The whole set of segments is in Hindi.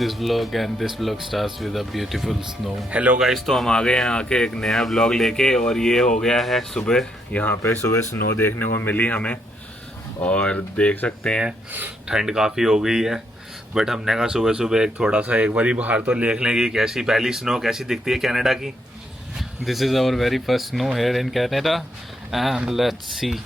this vlog and this vlog starts with a beautiful snow. Hello guys, तो हम आ गए हैं आके एक नया व्लॉग लेके और ये हो गया है सुबह। यहाँ पे सुबह स्नो देखने को मिली हमें और देख सकते हैं ठंड काफ़ी हो गई है। बट हमने कहा सुबह सुबह एक थोड़ा सा एक बारी बाहर तो देख लेंगे कैसी पहली स्नो कैसी दिखती है कनाडा की। This is our very first snow here in Canada and let's see.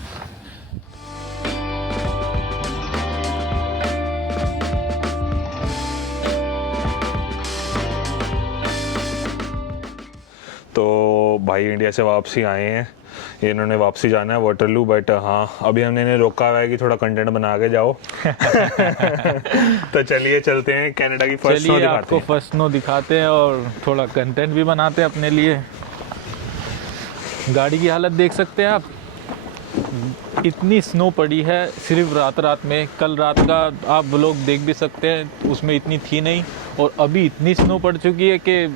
तो भाई इंडिया से वापसी आए हैं, इन्होंने वापसी जाना है वाटरलू। बट हाँ, अभी हमने इन्हें रोका हुआ है कि थोड़ा कंटेंट बना के जाओ। तो चलिए चलते हैं कनाडा की फर्स्ट स्नो दिखाते आपको हैं। फर्स्ट स्नो दिखाते हैं और थोड़ा कंटेंट भी बनाते हैं अपने लिए। गाड़ी की हालत देख सकते हैं आप, इतनी स्नो पड़ी है सिर्फ रात में। कल रात का आप व्लॉग देख भी सकते हैं, उसमें इतनी थी नहीं और अभी इतनी स्नो पड़ चुकी है कि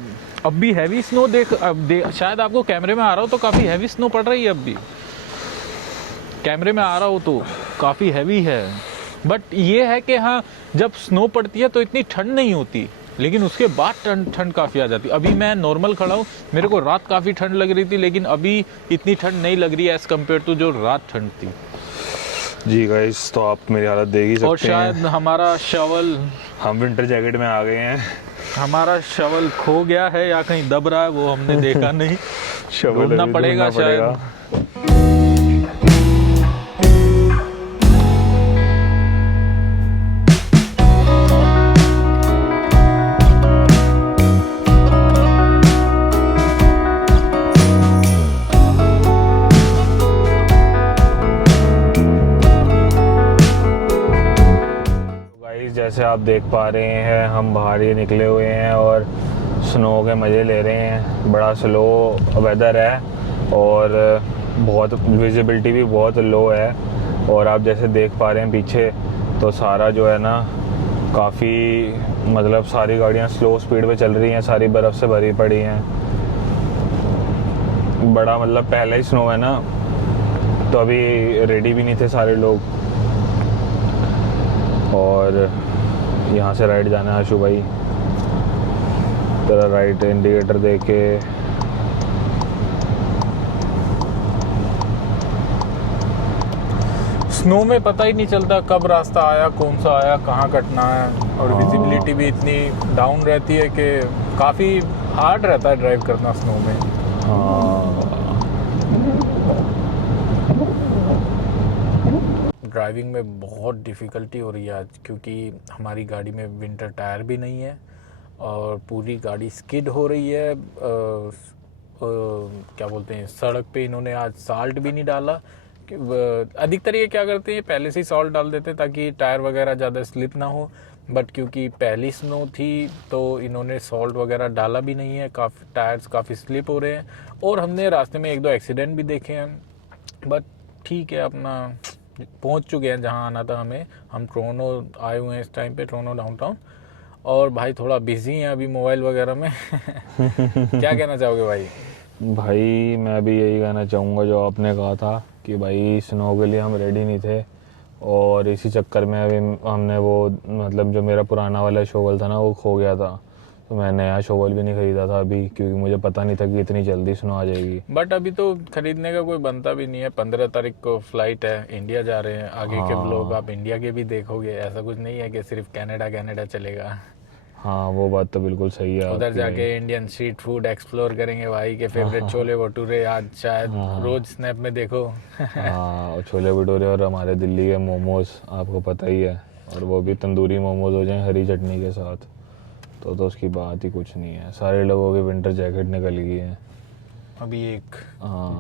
अब भी हैवी स्नो शायद आपको कैमरे में आ रहा हो तो काफ़ी हैवी स्नो पड़ रही है। अब भी कैमरे में आ रहा हो तो काफ़ी हैवी है। बट ये है कि हाँ, जब स्नो पड़ती है तो इतनी ठंड नहीं होती, लेकिन उसके बाद ठंड काफ़ी आ जाती है। अभी मैं नॉर्मल खड़ा हूँ, मेरे को रात काफ़ी ठंड लग रही थी, लेकिन अभी इतनी ठंड नहीं लग रही है एज़ कम्पेयर टू जो रात ठंड थी। जी गाइस, तो आप मेरी हालत देख ही सकते हैं। और शायद हमारा शवल, हम विंटर जैकेट में आ गए हैं। हमारा शवल खो गया है या कहीं दब रहा है, वो हमने देखा नहीं। ढूंढना पड़ेगा शायद। जैसे आप देख पा रहे हैं, हम बाहर ही निकले हुए हैं और स्नो के मज़े ले रहे हैं। बड़ा स्लो वेदर है और बहुत विजिबिलिटी भी बहुत लो है। और आप जैसे देख पा रहे हैं पीछे, तो सारा जो है ना काफ़ी मतलब सारी गाड़ियां स्लो स्पीड पे चल रही हैं, सारी बर्फ़ से भरी पड़ी हैं। बड़ा मतलब पहला ही स्नो है ना, तो अभी रेडी भी नहीं थे सारे लोग। और यहाँ से राइट जाना है आशु भाई, तेरा राइट इंडिकेटर देख के। स्नो में पता ही नहीं चलता कब रास्ता आया, कौन सा आया, कहाँ कटना है। और विजिबिलिटी भी इतनी डाउन रहती है कि काफ़ी हार्ड रहता है ड्राइव करना स्नो में। ड्राइविंग में बहुत डिफ़िकल्टी हो रही है आज, क्योंकि हमारी गाड़ी में विंटर टायर भी नहीं है और पूरी गाड़ी स्किड हो रही है। क्या बोलते हैं, सड़क पे इन्होंने आज साल्ट भी नहीं डाला। अधिकतर ये क्या करते हैं, पहले से ही सॉल्ट डाल देते हैं ताकि टायर वगैरह ज़्यादा स्लिप ना हो। बट क्योंकि पहली स्नो थी तो इन्होंने सॉल्ट वगैरह डाला भी नहीं है, काफ़ी टायर्स काफ़ी स्लिप हो रहे हैं। और हमने रास्ते में एक दो एक्सीडेंट भी देखे हैं। बट ठीक है, अपना पहुंच चुके हैं जहां आना था हमें। हम टोरंटो आए हुए हैं इस टाइम पे, टोरंटो डाउनटाउन। और भाई थोड़ा बिजी हैं अभी मोबाइल वगैरह में। क्या कहना चाहोगे भाई? भाई मैं भी यही कहना चाहूँगा जो आपने कहा था कि भाई स्नो के लिए हम रेडी नहीं थे और इसी चक्कर में अभी हमने वो मतलब जो मेरा पुराना वाला शोवल था ना, वो खो गया था। तो मैं नया शोवल भी नहीं खरीदा था अभी, क्योंकि मुझे पता नहीं था कि इतनी जल्दी स्नो आ जाएगी। बट अभी तो खरीदने का कोई बनता भी नहीं है। 15 तारीख को फ्लाइट है, इंडिया जा रहे हैं। आगे के व्लॉग आप इंडिया के भी देखोगे, ऐसा कुछ नहीं है कि सिर्फ कनाडा चलेगा। हाँ, वो बात तो बिल्कुल सही है। उधर जाके इंडियन स्ट्रीट फूड एक्सप्लोर करेंगे। भाई के फेवरेट छोले भटूरे आज शायद रोज स्नैप में देखो। हाँ, छोले भटूरे और हमारे दिल्ली के मोमोज आपको पता ही है, और वो भी तंदूरी मोमोज हो जाए हरी चटनी के साथ, तो उसकी बात ही कुछ नहीं है। सारे लोगों के विंटर जैकेट निकल गई है। अभी एक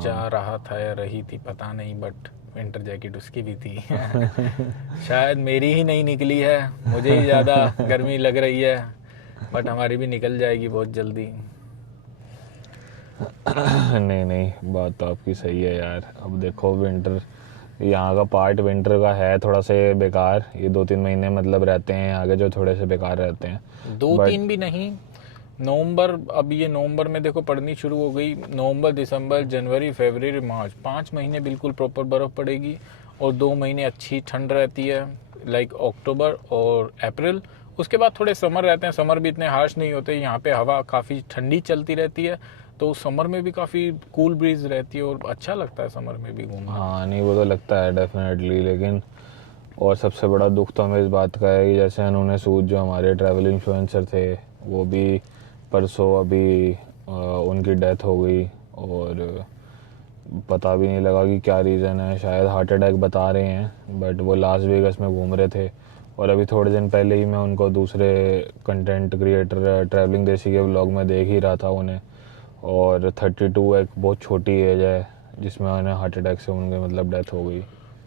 जा रहा था या रही थी पता नहीं, बट विंटर जैकेट उसकी भी थी। शायद मेरी ही नहीं निकली है, मुझे ही ज़्यादा गर्मी लग रही है। बट हमारी भी निकल जाएगी बहुत जल्दी। नहीं, बात तो आपकी सही है यार। अब देखो विंटर, यहाँ का पार्ट विंटर का है थोड़ा से बेकार। ये 2-3 महीने मतलब रहते हैं आगे जो थोड़े से बेकार रहते हैं। 2-3 भी नहीं, नवंबर, अब ये नवंबर में देखो पड़नी शुरू हो गई। नवंबर, दिसंबर, जनवरी, फरवरी, मार्च, 5 महीने बिल्कुल प्रॉपर बर्फ़ पड़ेगी और 2 महीने अच्छी ठंड रहती है, लाइक अक्टूबर और अप्रैल। उसके बाद थोड़े समर रहते हैं, समर भी इतने हार्श नहीं होते, यहाँ पे हवा काफ़ी ठंडी चलती रहती है, तो समर में भी काफ़ी कूल ब्रीज रहती है और अच्छा लगता है समर में भी घूमना। हाँ नहीं वो तो लगता है डेफिनेटली, लेकिन और सबसे बड़ा दुख तो हमें इस बात का है कि जैसे उन्होंने सूद जो हमारे ट्रैवल इन्फ्लुएंसर थे वो भी परसों अभी उनकी डेथ हो गई, और पता भी नहीं लगा कि क्या रीज़न है, शायद हार्ट अटैक बता रहे हैं, बट वो लास वेगस में घूम रहे थे। और अभी थोड़े दिन पहले ही मैं उनको दूसरे कंटेंट क्रिएटर ट्रैवलिंग देसी के व्लॉग में देख ही रहा था उन्हें, और 32 एक बहुत छोटी एज है जिसमें उन्हें हार्ट अटैक से उनके मतलब डेथ हो गई।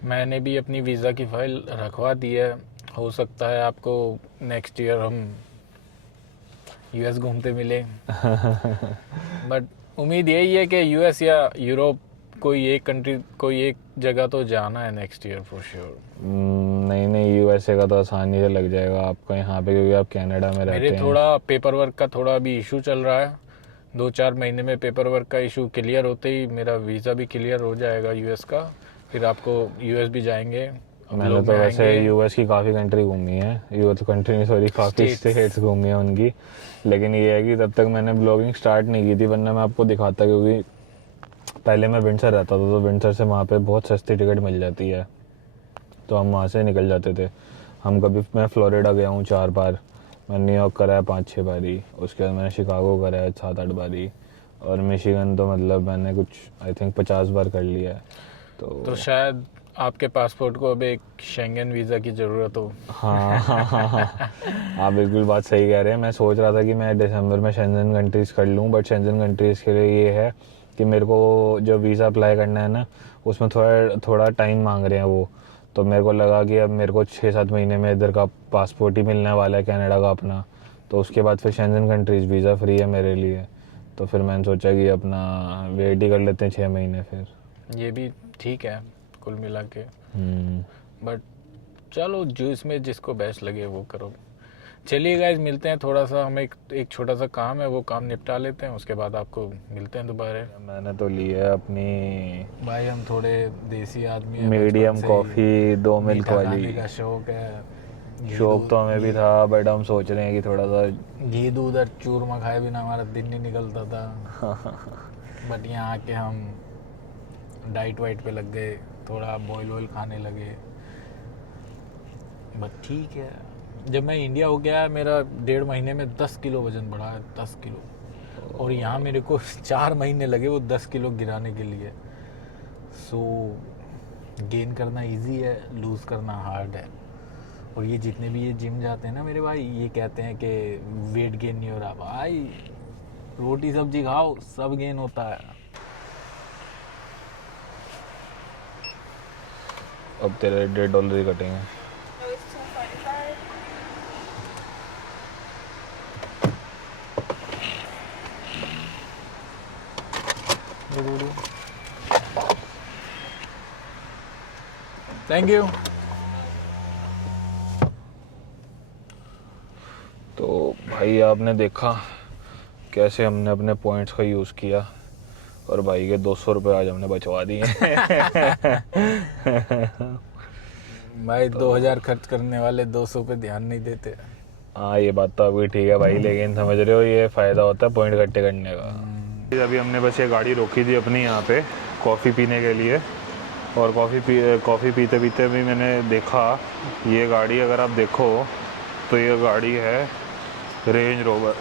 मैंने भी अपनी वीज़ा की फ़ाइल रखवा दी है, हो सकता है आपको नेक्स्ट ईयर हम यूएस घूमते मिले। बट उम्मीद यही है कि यूएस या यूरोप कोई एक कंट्री, कोई एक जगह तो जाना है नेक्स्ट ईयर फॉर श्योर। नहीं यूएसए का तो आसानी से लग जाएगा आपका यहाँ पे, क्योंकि आप कनाडा में रहते हैं। मेरे थोड़ा पेपर वर्क का थोड़ा अभी इशू चल रहा है, 2-4 महीने में पेपर वर्क का इशू क्लियर होते ही मेरा वीज़ा भी क्लियर हो जाएगा यूएस का, फिर आपको यूएस भी जाएंगे। मैंने तो वैसे यूएस की काफ़ी कंट्री घूमी है, यूएस कंट्री नहीं सॉरी काफ़ी स्टेट्स घूमी है उनकी, लेकिन ये है कि तब तक मैंने ब्लॉगिंग स्टार्ट नहीं की थी, वरना मैं आपको दिखाता, क्योंकि पहले मैं विंडसर रहता था, तो विंडसर से वहाँ पे बहुत सस्ती टिकट मिल जाती है, तो हम वहाँ से निकल जाते थे। मैं फ्लोरिडा गया हूँ 4 बार, मैंने न्यूयॉर्क करा है 5-6 बारी, उसके बाद मैंने शिकागो करा है 7-8 बारी, और मिशिगन तो मतलब मैंने कुछ आई थिंक 50 बार कर लिया है। तो शायद आपके पासपोर्ट को अब एक शेंगन वीज़ा की ज़रूरत हो। हाँ आप बिल्कुल बात सही कह रहे हैं। मैं सोच रहा था कि मैं दिसंबर में शेंजन कंट्रीज़ कर लूँ, बट शेंजन कंट्रीज़ के लिए ये है कि मेरे को जो वीज़ा अप्लाई करना है ना, उसमें थोड़ा टाइम मांग रहे हैं वो, तो मेरे को लगा कि अब मेरे को 6-7 महीने में इधर का पासपोर्ट ही मिलने वाला है कनाडा का अपना, तो उसके बाद फिर शेंजन कंट्रीज़ वीज़ा फ्री है मेरे लिए, तो फिर मैंने सोचा कि अपना वेट ही कर लेते हैं 6 महीने फिर। ये भी ठीक है कुल मिला के, बट चलो जो इसमें जिसको बेस्ट लगे वो करो। चलिए गाइस मिलते हैं, थोड़ा सा हमें एक छोटा सा काम है, वो काम निपटा लेते हैं, उसके बाद आपको मिलते हैं दोबारा। मैंने तो ली है अपनी भाई, हम थोड़े देसी आदमी हैं, मीडियम कॉफ़ी 2 मिल्क वाली का शौक है। शौक तो हमें भी था, बट हम सोच रहे हैं कि थोड़ा सा घी दूध और चूरमा खाए बिना हमारा दिन नहीं निकलता था। बट यहाँ आके हम डाइट वाइट पे लग गए, थोड़ा बॉयल खाने लगे। बट ठीक है, जब मैं इंडिया हो गया मेरा 1.5 महीने में 10 किलो वजन बढ़ा है, 10 किलो, और यहाँ मेरे को 4 महीने लगे वो 10 किलो गिराने के लिए। सो गेन करना इजी है, लूज़ करना हार्ड है। और ये जितने भी ये जिम जाते हैं ना मेरे भाई, ये कहते हैं कि वेट गेन नहीं हो रहा। भाई रोटी सब्जी खाओ, सब गेन होता है। अब तेरे $1.5 ही कटेंगे। Thank you. तो भाई आपने देखा कैसे हमने अपने पॉइंट्स का यूज़ किया, और भाई के 200 रुपये आज हमने बचवा दिए। भाई 2000 खर्च करने वाले 200 पे ध्यान नहीं देते। हाँ ये बात तो अभी ठीक है भाई, लेकिन समझ रहे हो ये फ़ायदा होता है पॉइंट इकट्ठे करने का। अभी हमने बस ये गाड़ी रोकी थी अपनी यहाँ पे कॉफ़ी पीने के लिए, और कॉफ़ी पीते पीते भी मैंने देखा ये गाड़ी, अगर आप देखो तो ये गाड़ी है रेंज रोवर,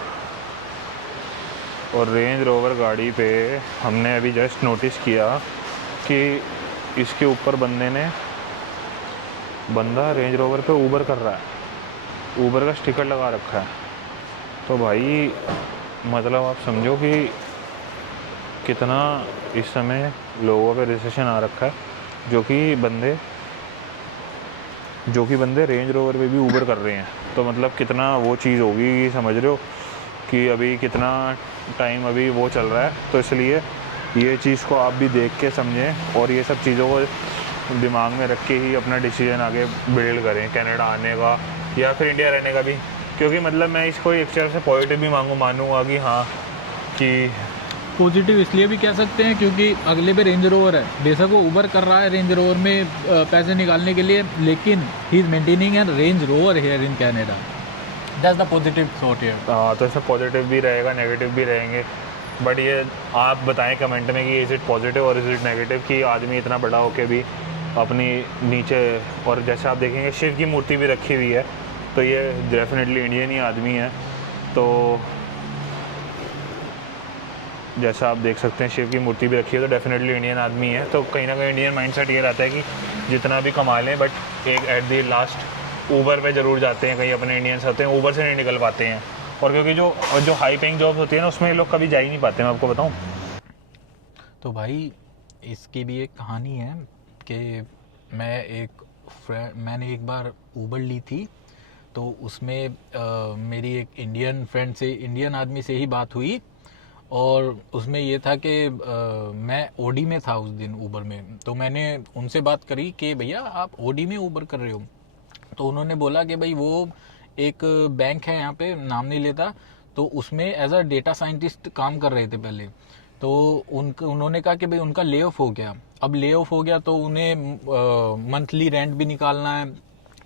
और रेंज रोवर गाड़ी पे हमने अभी जस्ट नोटिस किया कि इसके ऊपर बंदा रेंज रोवर पे ऊबर कर रहा है, ऊबर का स्टिकर लगा रखा है। तो भाई मतलब आप समझो कि कितना इस समय लोगों पे रिसेशन आ रखा है, जो कि बंदे रेंज रोवर पे भी ऊबर कर रहे हैं। तो मतलब कितना वो चीज़ होगी, समझ रहे हो कि अभी कितना टाइम अभी वो चल रहा है। तो इसलिए ये चीज़ को आप भी देख के समझें, और ये सब चीज़ों को दिमाग में रख के ही अपना डिसीजन आगे बिल्ड करें, कनाडा आने का या फिर इंडिया रहने का भी। क्योंकि मतलब मैं इसको एक तरह से पॉजिटिव भी मानूंगा कि हाँ कि पॉजिटिव इसलिए भी कह सकते हैं क्योंकि अगले पे रेंज रोवर है, बेशक वो ऊबर कर रहा है रेंज रोवर में पैसे निकालने के लिए, लेकिन he is maintaining an Range Rover here in Canada. That's the positive thought here. हाँ, तो इसमें पॉजिटिव भी रहेगा, नेगेटिव भी रहेंगे, बट ये आप बताएं कमेंट में कि इज़ इट पॉजिटिव और इज़ इट नेगेटिव कि आदमी इतना बड़ा होके भी अपनी नीचे, और जैसे आप देखेंगे शिव की मूर्ति भी रखी हुई है, तो ये डेफिनेटली इंडियन ही आदमी है। तो जैसा आप देख सकते हैं शिव की मूर्ति भी रखी है, तो डेफिनेटली इंडियन आदमी है। तो कहीं ना कहीं इंडियन माइंडसेट ये रहता है कि जितना भी कमा लें, बट एक एट द लास्ट ऊबर पे ज़रूर जाते हैं। कहीं अपने इंडियंस होते हैं ऊबर से नहीं निकल पाते हैं, और क्योंकि जो हाई पेइंग जॉब होती है ना, उसमें ये लोग कभी जा ही नहीं पाते। मैं आपको बताऊँ, तो भाई इसकी भी एक कहानी है कि मैंने एक बार ऊबर ली थी, तो उसमें मेरी एक इंडियन फ्रेंड से, इंडियन आदमी से ही बात हुई, और उसमें ये था कि मैं ओडी में था उस दिन ऊबर में। तो मैंने उनसे बात करी कि भैया आप ओडी में ऊबर कर रहे हो? तो उन्होंने बोला कि भाई वो एक बैंक है यहाँ पे, नाम नहीं लेता, तो उसमें एज अ डेटा साइंटिस्ट काम कर रहे थे पहले। तो उन्होंने कहा कि भाई उनका ले ऑफ हो गया। अब ले ऑफ हो गया तो उन्हें मंथली रेंट भी निकालना है,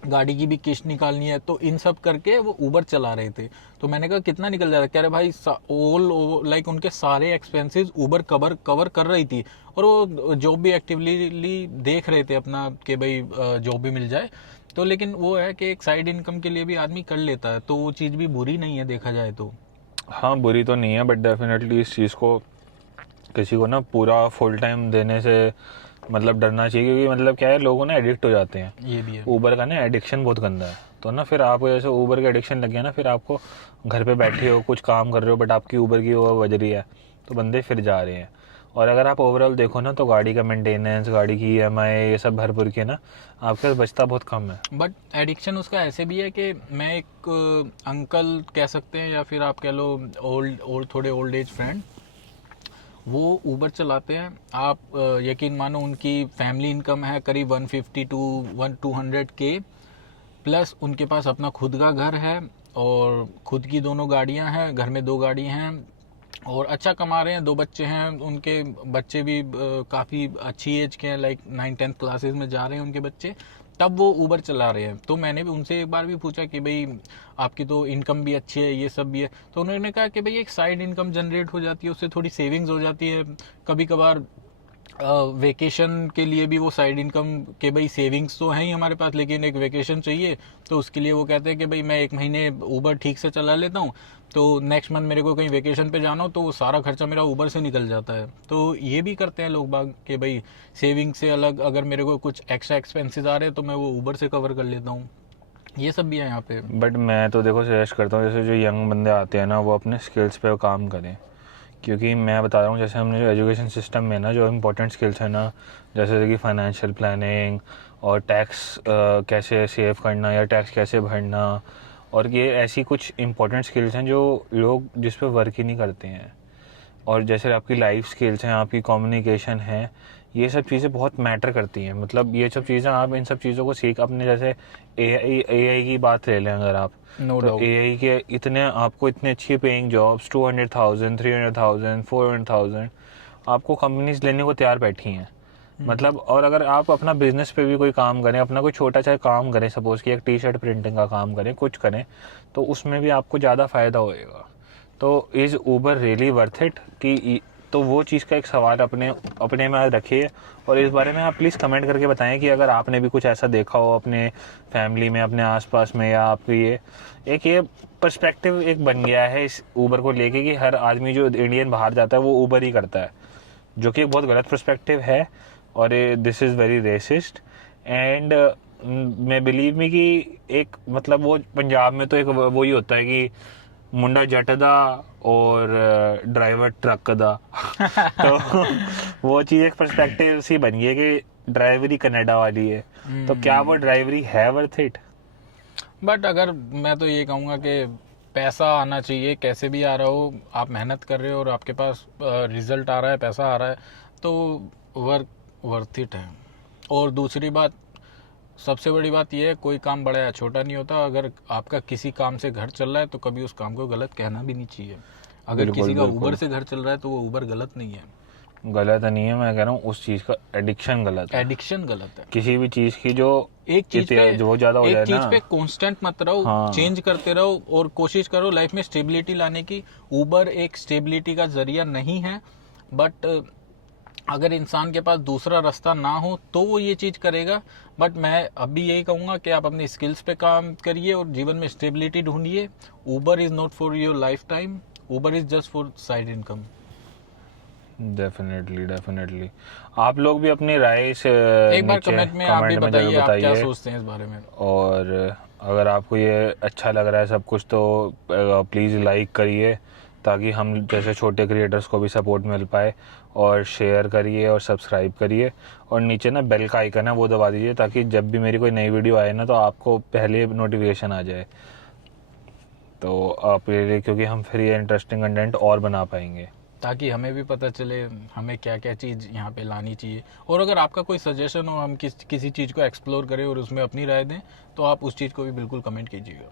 गाड़ी की भी किस्त निकालनी है, तो इन सब करके वो ऊबर चला रहे थे। तो मैंने कहा कितना निकल जाता? कह रहे भाई ऑल लाइक उनके सारे एक्सपेंसेस ऊबर कवर कर रही थी, और वो जॉब भी एक्टिवली देख रहे थे अपना कि भाई जॉब भी मिल जाए। तो लेकिन वो है कि एक साइड इनकम के लिए भी आदमी कर लेता है, तो वो चीज़ भी बुरी नहीं है देखा जाए तो। हाँ बुरी तो नहीं है, बट डेफिनेटली इस चीज़ को किसी को ना पूरा फुल टाइम देने से मतलब डरना चाहिए, क्योंकि मतलब क्या है, लोगों ना एडिक्ट हो जाते हैं। ये भी है। ऊबर का ना एडिक्शन बहुत गंदा है। तो ना फिर आपको जैसे ऊबर का एडिक्शन लग गया ना, फिर आपको घर पे बैठे हो कुछ काम कर रहे हो, बट आपकी ऊबर की वो बज रही है, तो बंदे फिर जा रहे हैं। और अगर आप ओवरऑल देखो ना, तो गाड़ी का मेंटेनेंस, गाड़ी की EMI, ये सब भरपूर के ना आपके पास बचता बहुत कम है। बट एडिक्शन उसका ऐसे भी है कि मैं एक अंकल कह सकते हैं, या फिर आप कह लो थोड़े ओल्ड एज फ्रेंड, वो ऊबर चलाते हैं। आप यकीन मानो उनकी फैमिली इनकम है करीब 150 टू 200 के, प्लस उनके पास अपना खुद का घर है, और खुद की दोनों गाड़ियां हैं, घर में 2 गाड़ी हैं, और अच्छा कमा रहे हैं। 2 बच्चे हैं, उनके बच्चे भी काफ़ी अच्छी एज के हैं, लाइक 9-10th क्लासेस में जा रहे हैं उनके बच्चे, तब वो ऊबर चला रहे हैं। तो मैंने भी उनसे एक बार भी पूछा कि भाई आपकी तो इनकम भी अच्छी है, ये सब भी है। तो उन्होंने कहा कि भाई एक साइड इनकम जनरेट हो जाती है, उससे थोड़ी सेविंग्स हो जाती है। कभी कभार वेकेशन के लिए भी वो साइड इनकम के भाई सेविंग्स तो हैं ही हमारे पास, लेकिन एक वेकेशन चाहिए, तो उसके लिए वो कहते हैं कि भाई मैं 1 महीने ऊबर ठीक से चला लेता हूँ, तो नेक्स्ट मंथ मेरे को कहीं वेकेशन पे जाना हो तो वो सारा खर्चा मेरा ऊबर से निकल जाता है। तो ये भी करते हैं लोग बाग कि भाई सेविंग से अलग अगर मेरे को कुछ एक्स्ट्रा एक्सपेंसेस आ रहे हैं तो मैं वो ऊबर से कवर कर लेता हूँ। ये सब भी है यहाँ पे। बट मैं तो देखो सजेस्ट करता हूँ, जैसे जो यंग बंदे आते हैं ना, वो अपने स्किल्स पे काम करें। क्योंकि मैं बता रहा हूँ, जैसे हमने जो एजुकेशन सिस्टम में ना जो इम्पोर्टेंट स्किल्स है ना, जैसे कि फाइनेंशियल प्लानिंग और टैक्स कैसे सेव करना या टैक्स कैसे भरना, और ये ऐसी कुछ इम्पोर्टेंट स्किल्स हैं जो लोग जिस पे वर्क ही नहीं करते हैं। और जैसे आपकी लाइफ स्किल्स हैं, आपकी कम्युनिकेशन है, ये सब चीज़ें बहुत मैटर करती हैं। मतलब ये सब चीज़ें आप इन सब चीज़ों को सीख, अपने जैसे AI की बात ले लें अगर आप, नो तो डाउट। AI के इतने आपको इतने अच्छी पेइंग जॉब्स 200,000 300,000 400,000 आपको कंपनीज लेने को तैयार बैठी हैं। मतलब और अगर आप अपना बिजनेस पे भी कोई काम करें, अपना कोई छोटा सा काम करें, सपोज कि एक टी-शर्ट प्रिंटिंग का काम करें, कुछ करें, तो उसमें भी आपको ज़्यादा फ़ायदा होएगा। तो is Uber really worth it कि, तो वो चीज़ का एक सवाल अपने में रखिए, और इस बारे में आप प्लीज़ कमेंट करके बताएं कि अगर आपने भी कुछ ऐसा देखा हो अपने फैमिली में, अपने आसपास में, या आपकी ये पर्सपेक्टिव एक बन गया है इस ऊबर को लेके कि हर आदमी जो इंडियन बाहर जाता है वो ऊबर ही करता है, जो कि एक बहुत गलत पर्सपेक्टिव है, और this is very resist. And मैं बिलीव मी कि एक मतलब वो पंजाब में तो एक वो ही होता है कि मुंडा जट दा और ड्राइवर ट्रक दा तो वो चीज़ एक पर्सपेक्टिव सी बन गई है कि ड्राइवरी कनाडा वाली है, तो क्या वो ड्राइवरी है वर्थ इट? बट अगर मैं तो ये कहूँगा कि पैसा आना चाहिए, कैसे भी आ रहा हो, आप मेहनत कर रहे हो और आपके पास रिजल्ट आ रहा है, पैसा आ रहा है, तो वर्थ इट है। और दूसरी बात, सबसे बड़ी बात यह है, कोई काम बड़ा या छोटा नहीं होता। अगर आपका किसी काम से घर चल रहा है तो कभी उस काम को गलत कहना भी नहीं चाहिए। अगर बिल्कुल, किसी का बिल्कुल। ऊबर से घर चल रहा है तो वो ऊबर गलत नहीं है। गलत नहीं है, मैं कह रहा हूँ उस चीज़ का एडिक्शन गलत है। एडिक्शन गलत है। किसी भी चीज़ की जो एक चीज पे जो ज़्यादा हो एक जाए चीज ना, पे कांस्टेंट मत रहो, हाँ। चेंज करते रहो और कोशिश करो लाइफ में स्टेबिलिटी लाने की। उबर एक स्टेबिलिटी का जरिया नहीं है, बट अगर इंसान के पास दूसरा रास्ता ना हो तो वो ये चीज करेगा। बट मैं अभी यही कहूंगा कि आप अपनी स्किल्स पे काम करिए और जीवन में स्टेबिलिटी ढूंढिए। Uber is not for your lifetime, Uber is just for side income. Definitely आप लोग भी अपनी राय से एक बार कमेंट में आप भी जरूर बताइए आप क्या सोचते हैं इस बारे में। और अगर आपको ये अच्छा लग रहा है सब कुछ तो प्लीज़ लाइक करिए, ताकि हम जैसे छोटे क्रिएटर्स को भी सपोर्ट मिल पाए, और शेयर करिए और सब्सक्राइब करिए, और नीचे ना बेल का आइकन है वो दबा दीजिए, ताकि जब भी मेरी कोई नई वीडियो आए ना तो आपको पहले नोटिफिकेशन आ जाए। तो आप ये, क्योंकि हम फिर ये इंटरेस्टिंग कंटेंट और बना पाएंगे, ताकि हमें भी पता चले हमें क्या क्या चीज़ यहाँ पे लानी चाहिए। और अगर आपका कोई सजेशन हो हम किसी चीज़ को एक्सप्लोर करें और उसमें अपनी राय दें, तो आप उस चीज़ को भी बिल्कुल कमेंट कीजिएगा।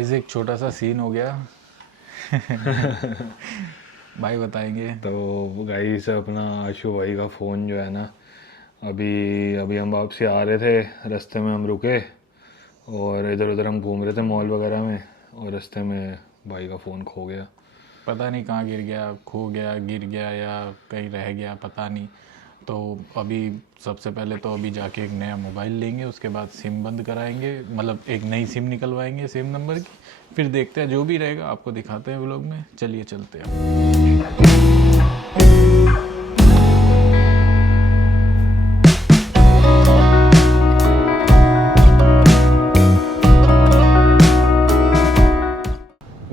इस एक छोटा सा सीन हो गया भाई बताएंगे। तो गाइस अपना आशु भाई का फ़ोन जो है ना, अभी हम वापसी आ रहे थे, रास्ते में हम रुके और इधर उधर हम घूम रहे थे मॉल वगैरह में, और रास्ते में भाई का फ़ोन खो गया। पता नहीं कहाँ गिर गया, खो गया, गिर गया या कहीं रह गया, पता नहीं। तो अभी सबसे पहले तो अभी जाके एक नया मोबाइल लेंगे, उसके बाद सिम बंद कराएंगे, मतलब एक नई सिम निकलवाएंगे सेम नंबर की। फिर देखते हैं जो भी रहेगा आपको दिखाते हैं व्लॉग में। चलिए चलते हैं।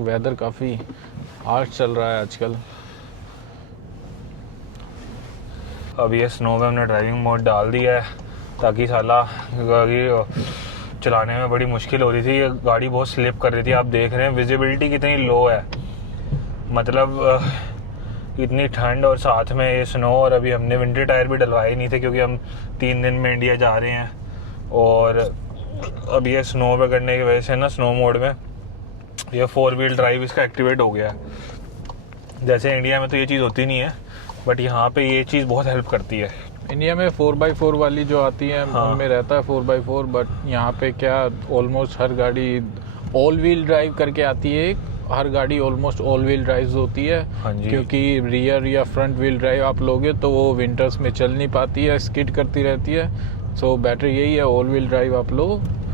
वेदर काफ़ी हार्श चल रहा है आजकल। अब ये स्नो में हमने ड्राइविंग मोड डाल दिया है, ताकि साला गाड़ी चलाने में बड़ी मुश्किल हो रही थी, ये गाड़ी बहुत स्लिप कर रही थी। आप देख रहे हैं विजिबिलिटी कितनी लो है, मतलब इतनी ठंड और साथ में ये स्नो। और अभी हमने विंटर टायर भी डलवाए नहीं थे, क्योंकि हम 3 दिन में इंडिया जा रहे हैं, और अब ये स्नो पे करने की वजह से ना स्नो मोड में ये 4 व्हील ड्राइव इसका एक्टिवेट हो गया है। जैसे इंडिया में तो ये चीज़ होती नहीं है, बट यहाँ पे ये चीज़ बहुत हेल्प करती है। इंडिया में 4x4 वाली जो आती है हाँ। उनमें रहता है 4x4, बट यहाँ पे क्या ऑलमोस्ट हर गाड़ी ऑल व्हील ड्राइव करके आती है। हर गाड़ी ऑलमोस्ट ऑल व्हील ड्राइव होती है। हाँ जी। क्योंकि रियर या फ्रंट व्हील ड्राइव आप लोगे तो वो विंटर्स में चल नहीं पाती है, स्किड करती रहती है। सो बेटर यही है ऑल व्हील ड्राइव आप लो।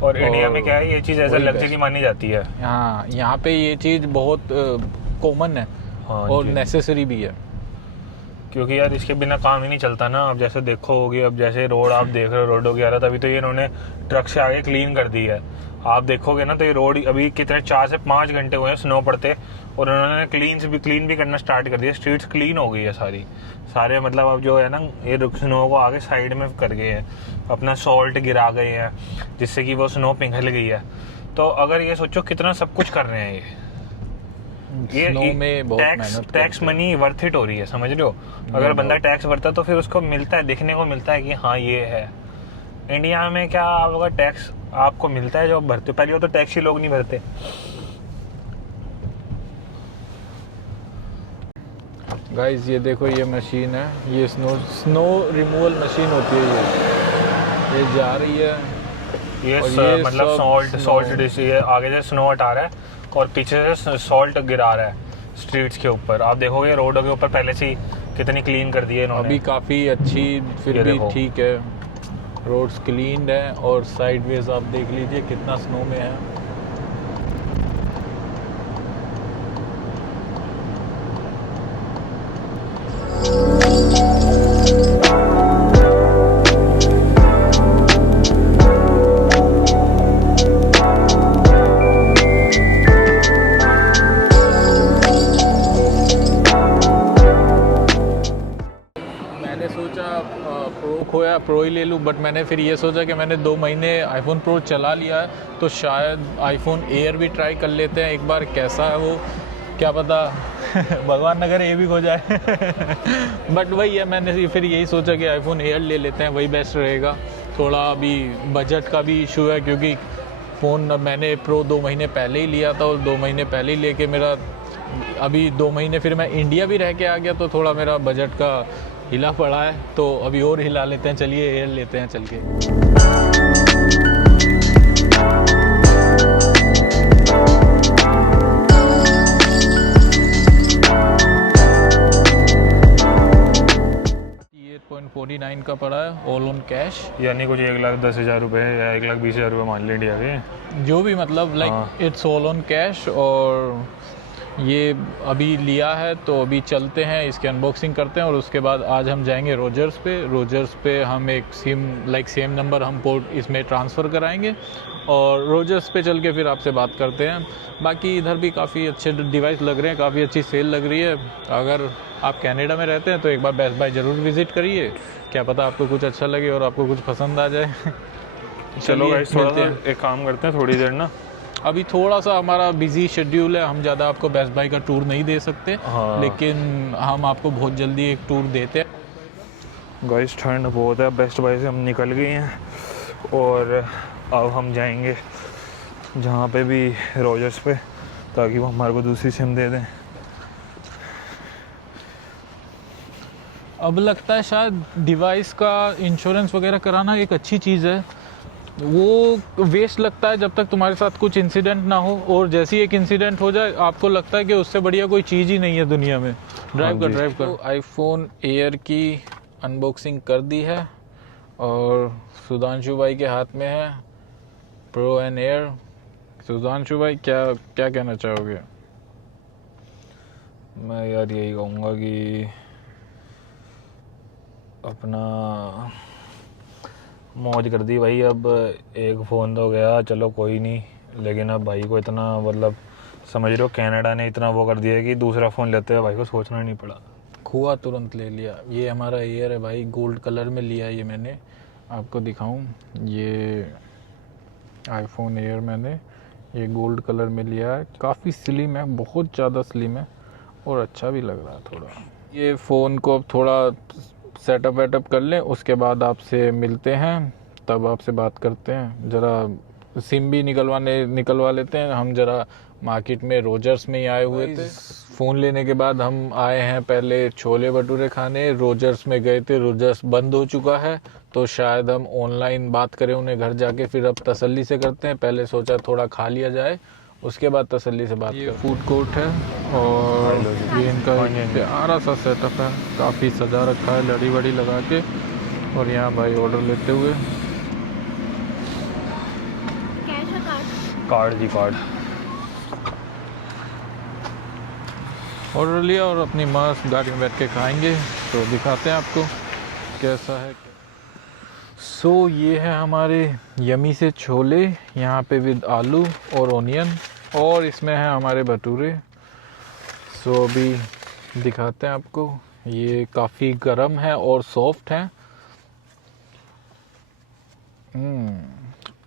और इंडिया में क्या है, ये चीज़ एज ए लग्जरी मानी जाती है। हाँ, यहाँ पे ये चीज़ बहुत कॉमन है। हाँ और जी। नेसेसरी भी है, क्योंकि यार इसके बिना काम ही नहीं चलता ना। अब जैसे देखो होगी, अब जैसे रोड आप देख रहे हो, रोडों की हालत, अभी तो ये इन्होंने ट्रक से आगे क्लीन कर दी है। आप देखोगे ना तो ये रोड अभी कितने 4 से 5 घंटे हुए हैं स्नो पड़ते, और उन्होंने क्लीन भी करना स्टार्ट कर दिया। स्ट्रीट्स क्लीन हो गई है सारे, मतलब अब जो है ना ये स्नो को आगे साइड में कर गए हैं, अपना सॉल्ट गिरा गए हैं, जिससे कि वो स्नो पिघल गई है। तो अगर ये सोचो कितना सब कुछ कर रहे हैं ये स्नो में बहुत मेहनत टैक्स मनी वर्थ इट हो रही है, समझ रहे हो। अगर बंदा टैक्स भरता तो फिर उसको मिलता है, देखने को मिलता है कि हाँ ये है। इंडिया में क्या आप अगर टैक्स आपको मिलता है जो आप भरते हो, पहले वो तो टैक्स ही लोग नहीं भरते। गाइस ये देखो ये मशीन है, ये स्नो रिमूवल मशीन होती है। ये जा रही है, ये और ये मतलब सब सॉल्ट डिश, ये आगे से स्नो हटा रहा है और पीछे से सॉल्ट गिरा रहा है स्ट्रीट्स के ऊपर। आप देखोगे रोडों के ऊपर पहले से ही कितनी क्लीन कर दी है इन्होंने। अभी काफ़ी अच्छी, फिर भी ठीक है, रोड्स क्लीन है। और साइडवेज आप देख लीजिए कितना स्नो में है। प्रो ही ले लूँ, बट मैंने फिर ये सोचा कि मैंने 2 महीने आईफोन प्रो चला लिया है तो शायद आईफोन एयर भी ट्राई कर लेते हैं एक बार, कैसा है वो क्या पता भगवान न करे ये भी हो जाए बट वही है, मैंने फिर यही सोचा कि आईफोन एयर ले लेते हैं, वही बेस्ट रहेगा। थोड़ा अभी बजट का भी इशू है, क्योंकि फ़ोन मैंने प्रो 2 महीने पहले ही लिया था और 2 महीने पहले ही लेके मेरा अभी 2 महीने फिर मैं इंडिया भी रह के आ गया, तो थोड़ा मेरा बजट का हिला पड़ा है, तो अभी और हिला लेते हैं। चलिए एयर लेते हैं चल के। ये 8.49 का पड़ा है ऑल ऑन कैश, यानी कुछ 1,10,000 रुपये या 1,20,000 रुपये मान ले इंडिया के। जो भी मतलब like it's all on cash. और ये अभी लिया है, तो अभी चलते हैं इसकी अनबॉक्सिंग करते हैं, और उसके बाद आज हम जाएंगे रोजर्स पे हम एक सिम लाइक सेम नंबर हम पोर्ट इसमें ट्रांसफ़र कराएंगे, और रोजर्स पे चल के फिर आपसे बात करते हैं। बाकी इधर भी काफ़ी अच्छे डिवाइस लग रहे हैं, काफ़ी अच्छी सेल लग रही है। अगर आप कनाडा में रहते हैं तो एक बार बेस्ट बाय ज़रूर विज़िट करिए, क्या पता आपको कुछ अच्छा लगे और आपको कुछ पसंद आ जाए। चलो गाइस, थोड़ा मिलते सा हैं। एक काम करते हैं, थोड़ी देर ना। अभी थोड़ा सा हमारा बिजी शेड्यूल है, हम ज़्यादा आपको बेस्ट बाय का टूर नहीं दे सकते, हाँ। लेकिन हम आपको बहुत जल्दी एक टूर देते हैं। गाइस ठंड बहुत है, बेस्ट बाय से हम निकल गए हैं और अब हम जाएंगे जहाँ पे भी रोजर्स पे, ताकि वो हमारे को दूसरी सिम दे दें। अब लगता है शायद डिवाइस का इंश्योरेंस वगैरह कराना एक अच्छी चीज़ है। वो वेस्ट लगता है जब तक तुम्हारे साथ कुछ इंसिडेंट ना हो, और जैसे ही एक इंसिडेंट हो जाए आपको लगता है कि उससे बढ़िया कोई चीज़ ही नहीं है दुनिया में। ड्राइव कर। तो आईफोन एयर की अनबॉक्सिंग कर दी है, और सुधांशु भाई के हाथ में है प्रो एंड एयर। सुधांशु भाई क्या क्या कहना चाहोगे? मैं यार यही कहूँगा कि अपना मौज कर दी भाई। अब एक फ़ोन तो गया, चलो कोई नहीं, लेकिन अब भाई को इतना मतलब समझ रहे हो, कनाडा ने इतना वो कर दिया है कि दूसरा फ़ोन लेते हुए भाई को सोचना नहीं पड़ा, खुआ तुरंत ले लिया। ये हमारा एयर है भाई, गोल्ड कलर में लिया है ये मैंने, आपको दिखाऊं, ये आईफोन एयर मैंने ये गोल्ड कलर में लिया है। काफ़ी स्लिम है, बहुत ज़्यादा स्लिम है, और अच्छा भी लग रहा है थोड़ा। ये फ़ोन को अब थोड़ा सेटअप वेटअप कर लें, उसके बाद आपसे मिलते हैं, तब आपसे बात करते हैं। ज़रा सिम भी निकलवा लेते हैं। हम ज़रा मार्केट में रोजर्स में ही आए हुए थे। फ़ोन लेने के बाद हम आए हैं पहले छोले भटूरे खाने, रोजर्स में गए थे, रोजर्स बंद हो चुका है, तो शायद हम ऑनलाइन बात करें उन्हें घर जाके, फिर अब तसल्ली से करते हैं। पहले सोचा थोड़ा खा लिया जाए, उसके बाद तसल्ली से बात। ये फूड कोर्ट है, और ये इनका प्यारा सा सेटअप है, काफ़ी सजा रखा है लड़ी वड़ी लगा के। और यहाँ भाई ऑर्डर लेते हुए कार्ड जी कार्ड ऑर्डर लिया, और अपनी मस्त गाड़ी में बैठ के खाएंगे, तो दिखाते हैं आपको कैसा है। सो ये है हमारे यमी से छोले, यहाँ पे विद आलू और ओनियन, और इसमें है हमारे भटूरे। सो अभी दिखाते हैं आपको, ये काफ़ी गर्म है और सॉफ्ट है,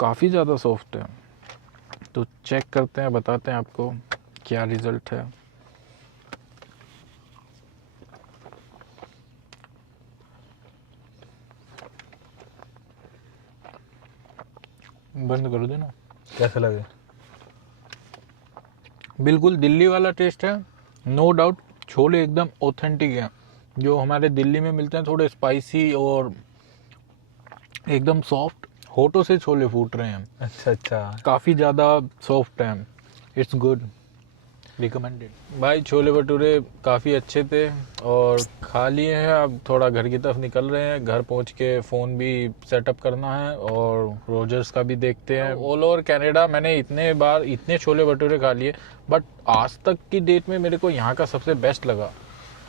काफ़ी ज़्यादा सॉफ्ट है। तो चेक करते हैं, बताते हैं आपको क्या रिज़ल्ट है। बंद कर देना। कैसे लगे? बिल्कुल दिल्ली वाला टेस्ट है, नो डाउट। छोले एकदम ऑथेंटिक हैं, जो हमारे दिल्ली में मिलते हैं, थोड़े स्पाइसी और एकदम सॉफ्ट, होठों से छोले फूट रहे हैं। अच्छा, काफ़ी ज़्यादा सॉफ्ट हैं, इट्स गुड, रिकमेंडेड। भाई छोले भटूरे काफ़ी अच्छे थे, और खा लिए हैं। अब थोड़ा घर की तरफ निकल रहे हैं, घर पहुंच के फ़ोन भी सेटअप करना है, और रोजर्स का भी देखते हैं। ऑल ओवर कनाडा मैंने इतने बार इतने छोले भटूरे खा लिए, बट आज तक की डेट में मेरे को यहाँ का सबसे बेस्ट लगा,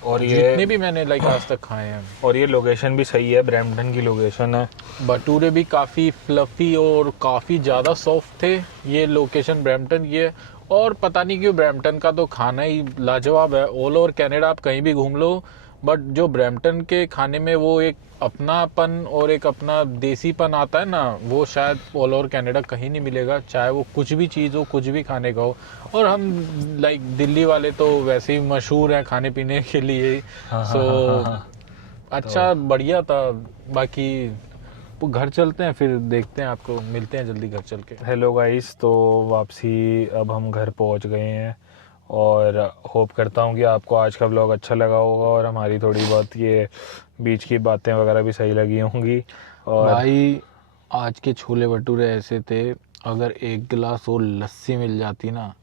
और ये जितने भी मैंने लाइक आज तक खाए हैं। और ये लोकेशन भी सही है, ब्रैम्पटन की लोकेशन है। भटूरे भी काफ़ी फ्लफ़ी और काफ़ी ज़्यादा सॉफ्ट थे। ये लोकेशन ब्रैम्पटन की है, और पता नहीं क्यों ब्रैम्पटन का तो खाना ही लाजवाब है। ऑल ओवर कनाडा आप कहीं भी घूम लो, बट जो ब्रैम्पटन के खाने में वो एक अपनापन और एक अपना देसीपन आता है ना, वो शायद ऑल ओवर कनाडा कहीं नहीं मिलेगा, चाहे वो कुछ भी चीज़ हो, कुछ भी खाने का हो। और हम लाइक दिल्ली वाले तो वैसे ही मशहूर हैं खाने पीने के लिए, सो अच्छा बढ़िया था। बाकी वो घर चलते हैं, फिर देखते हैं, आपको मिलते हैं जल्दी घर चल के। हेलो गाइस, तो वापसी अब हम घर पहुंच गए हैं, और होप करता हूँ कि आपको आज का व्लॉग अच्छा लगा होगा और हमारी थोड़ी बहुत ये बीच की बातें वगैरह भी सही लगी होंगी। और भाई आज के छोले भटूरे ऐसे थे, अगर एक गिलास और लस्सी मिल जाती ना,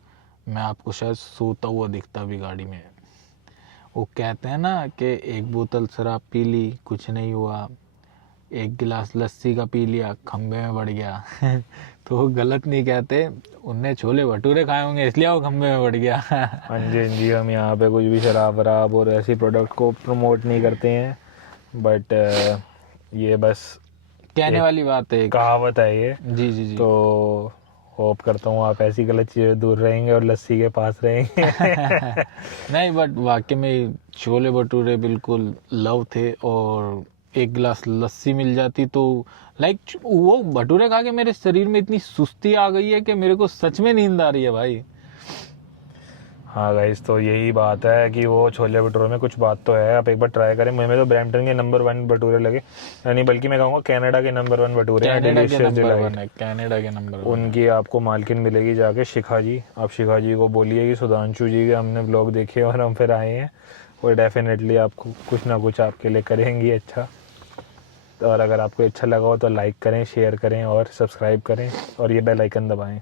मैं आपको शायद सोता हुआ दिखता भी गाड़ी में। वो कहते हैं ना कि एक बोतल शराब पी ली कुछ नहीं हुआ, एक गिलास लस्सी का पी लिया खंबे में बढ़ गया। तो वो गलत नहीं कहते, उनने छोले भटूरे खाए होंगे इसलिए वो खंबे में बढ़ गया। हाँ जी, हम यहाँ पे कुछ भी शराब वराब और ऐसी प्रोडक्ट को प्रमोट नहीं करते हैं, बट ये बस कहने एक वाली बात है एक। कहावत है ये। जी जी जी। तो होप करता हूँ आप ऐसी गलत चीज़ें दूर रहेंगे और लस्सी के पास रहेंगे। नहीं बट वाकई में छोले भटूरे बिल्कुल लव थे, और एक गिलास लस्सी मिल जाती तो लाइक वो भटूरे खा के मेरे शरीर में इतनी सुस्ती आ गई है कि मेरे को सच में नींद आ रही है भाई। हाँ गाइस, तो यही बात है कि वो छोले भटूरे में कुछ बात तो है, आप एक बार ट्राई करें। मुझे तो ब्रैम्पटन के नंबर 1 भटूरे लगे, यानी बल्कि मैं कहूँगा कनाडा के नंबर 1 भटूरे हैं, कनाडा के डिलीशियस नंबर 1 डिलाइट। है, कनाडा के नंबर 1 है। उनकी आपको मालकिन मिलेगी जाके, शिखा जी। आप शिखा जी को बोलिए कि सुधांशु जी के हमने ब्लॉग देखे और हम फिर आए हैं, और डेफिनेटली आपको कुछ ना कुछ आपके लिए करेंगी अच्छा। और अगर आपको अच्छा लगा हो तो लाइक करें, शेयर करें और सब्सक्राइब करें और ये बेल आइकन दबाएं।